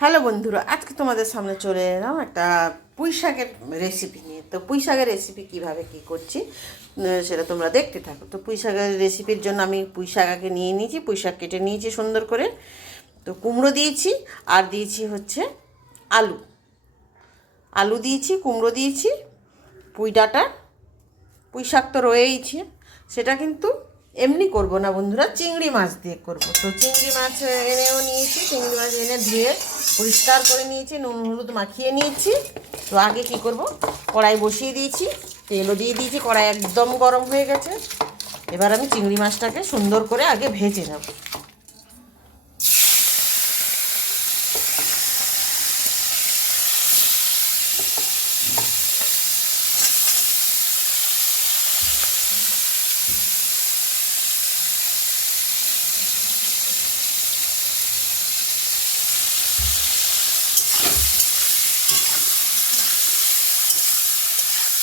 Hello বন্ধুরা, আজকে তোমাদের সামনে চলে এলাম একটা পুঁই শাকের রেসিপি নিয়ে। তো পুঁই শাকের রেসিপি কীভাবে কী করছি সেটা তোমরা দেখতে থাকো। তো পুঁই শাকের রেসিপির জন্য আমি পুঁই শাক আগে নিয়ে নিয়েছি, পুঁই শাক কেটে নিয়েছি সুন্দর করে। তো কুমড়ো দিয়েছি, আর দিয়েছি হচ্ছে আলু আলু দিয়েছি, কুমড়ো দিয়েছি, পুঁই ডাঁটা। পুঁই শাক তো রয়েইছে, সেটা কিন্তু এমনি করব না বন্ধুরা, চিংড়ি মাছ দিয়ে করব। তো চিংড়ি মাছ এনেও নিয়েছি, চিংড়ি মাছ এনে ধুয়ে পরিষ্কার করে নিয়েছি, নুন হলুদ মাখিয়ে নিয়েছি। তো আগে কি করব, কড়াই বসিয়ে দিয়েছি, তেলও দিয়ে দিয়েছি, কড়াই একদম গরম হয়ে গেছে। এবার আমি চিংড়ি মাছটাকে সুন্দর করে আগে ভেজে নেব।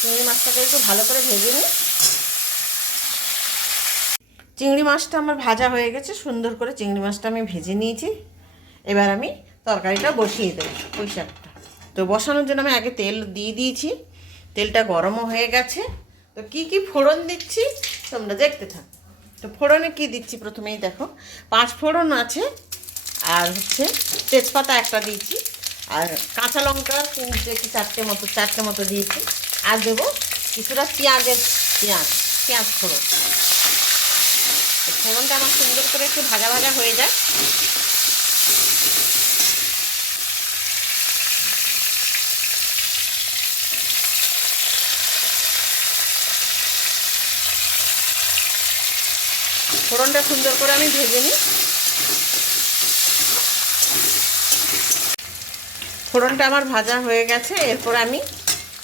চিংড়ি মাছটাকে একটু ভালো করে ভেজে নিই। চিংড়ি মাছটা আমার ভাজা হয়ে গেছে, সুন্দর করে চিংড়ি মাছটা আমি ভেজে নিয়েছি। এবার আমি তরকারিটা বসিয়ে দেবো, পুঁই শাকটা। তো বসানোর জন্য আমি আগে তেল দিয়ে দিয়েছি, তেলটা গরমও হয়ে গেছে। তো কি কি ফোড়ন দিচ্ছি তোমরা দেখতে থাকো। তো ফোড়নে কি দিচ্ছি প্রথমেই দেখো, 5 ফোড়ন আছে, আর হচ্ছে তেজপাতা একটা দিয়েছি, আর কাঁচা লঙ্কা 3 কি 4টে মতো দিয়েছি। আর দেবো কিছুটা পেঁয়াজ ফোড়ন। ফোড়নটা আমার সুন্দর করে একটু ভাজা ভাজা হয়ে যায়। ফোড়নটা সুন্দর করে আমি ভেজে নিই। ফোড়নটা আমার ভাজা হয়ে গেছে। এরপর আমি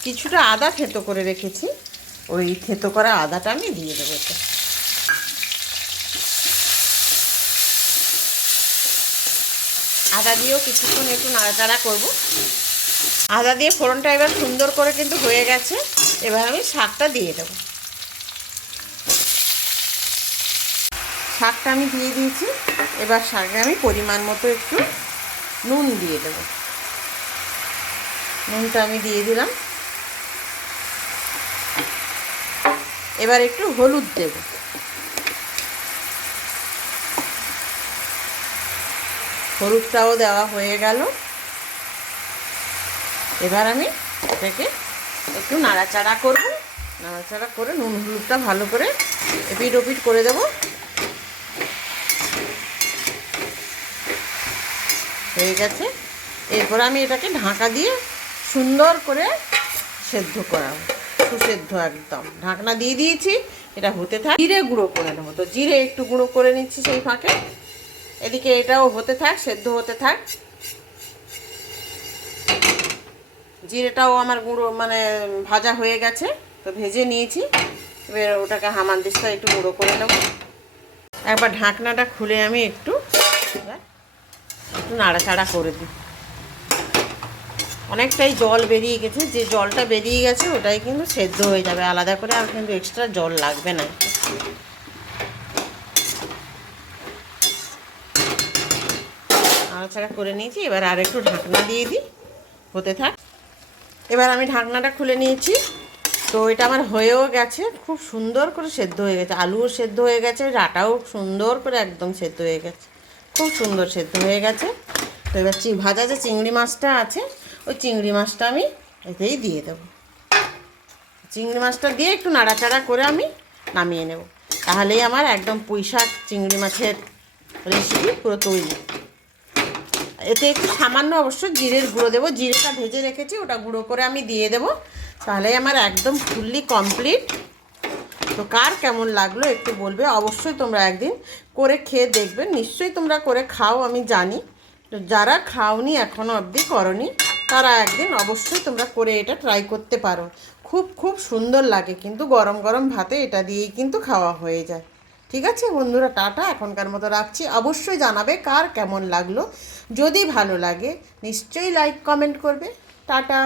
কিছুটা আদা থেতো করে রেখেছি, ওই থেতো করা আদাটা আমি দিয়ে দেবো। আদা দিয়েও কিছুক্ষণ একটু নাড়াচাড়া করব। আদা দিয়ে ফোড়নটা এবার সুন্দর করে কিন্তু হয়ে গেছে। এবার আমি শাকটা দিয়ে দেবো। শাকটা আমি দিয়ে দিয়েছি। এবার শাকে আমি পরিমাণ মতো একটু নুন দিয়ে দেব। নুনটা আমি দিয়ে দিলাম। এবার একটু হলুদ দেব। হলুদটাও দেওয়া হয়ে গেল। এবার আমি এটাকে একটু নাড়াচাড়া করব। নাড়াচাড়া করে নুন হলুদটা ভালো করে এপিট ওপিট করে দেব। হয়ে গেছে। এরপর আমি এটাকে ঢাকা দিয়ে সুন্দর করে সেদ্ধ করাবো, সুসেদ্ধ একদম। ঢাকনা দিয়ে দিয়েছি, এটা হতে থাক। জিরে গুঁড়ো করে নেবো। তো জিরে একটু গুঁড়ো করে নিচ্ছি সেই ফাঁকে। এদিকে এটাও হতে থাক, সেদ্ধ হতে থাক। জিরেটাও আমার গুঁড়ো ভাজা হয়ে গেছে, তো ভেজে নিয়েছি। এবার ওটাকে হামানদিস্তা একটু গুঁড়ো করে নেব। একবার ঢাকনাটা খুলে আমি একটু নাড়াচাড়া করে দিই। অনেকটাই জল বেরিয়ে গেছে, যে জলটা বেরিয়ে গেছে ওটাই কিন্তু সেদ্ধ হয়ে যাবে, আলাদা করে আর কিন্তু এক্সট্রা জল লাগবে না। নাড়াচাড়া করে নিয়েছি। এবার আর একটু ঢাকনা দিয়ে দিই, হতে থাক। এবার আমি ঢাকনাটা খুলে নিয়েছি। তো এটা আমার হয়েও গেছে, খুব সুন্দর করে সেদ্ধ হয়ে গেছে। আলুও সেদ্ধ হয়ে গেছে, ডাঁটাও সুন্দর করে একদম সেদ্ধ হয়ে গেছে, খুব সুন্দর সেদ্ধ হয়ে গেছে। তো এবার ভাজা যে চিংড়ি মাছটা আছে, ওই চিংড়ি মাছটা আমি এতেই দিয়ে দেবো। চিংড়ি মাছটা দিয়ে একটু নাড়াচাড়া করে আমি নামিয়ে নেব। তাহলেই আমার একদম পুঁই শাক চিংড়ি মাছের রেসিপি পুরো তৈরি। এতে একটু সামান্য অবশ্য জিরের গুঁড়ো দেবো। জিরেটা ভেজে রেখেছি, ওটা গুঁড়ো করে আমি দিয়ে দেবো। তাহলেই আমার একদম ফুললি কমপ্লিট। তো কার কেমন লাগলো একটু বলবে। অবশ্যই তোমরা একদিন করে খেয়ে দেখবে, নিশ্চয়ই তোমরা করে খাও আমি জানি। তো যারা খাওনি এখনও অবধি করনি, তারা একদিন অবশ্যই তোমরা করে এটা ট্রাই করতে পারো। খুব খুব সুন্দর লাগে, কিন্তু গরম গরম ভাতে এটা দিয়েই কিন্তু খাওয়া হয়ে যায়। ঠিক আছে বন্ধুরা, টাটা, এখনকার মতো রাখছি। অবশ্যই জানাবে কার কেমন লাগলো। যদি ভালো লাগে নিশ্চয়ই লাইক কমেন্ট করবে। টাটা।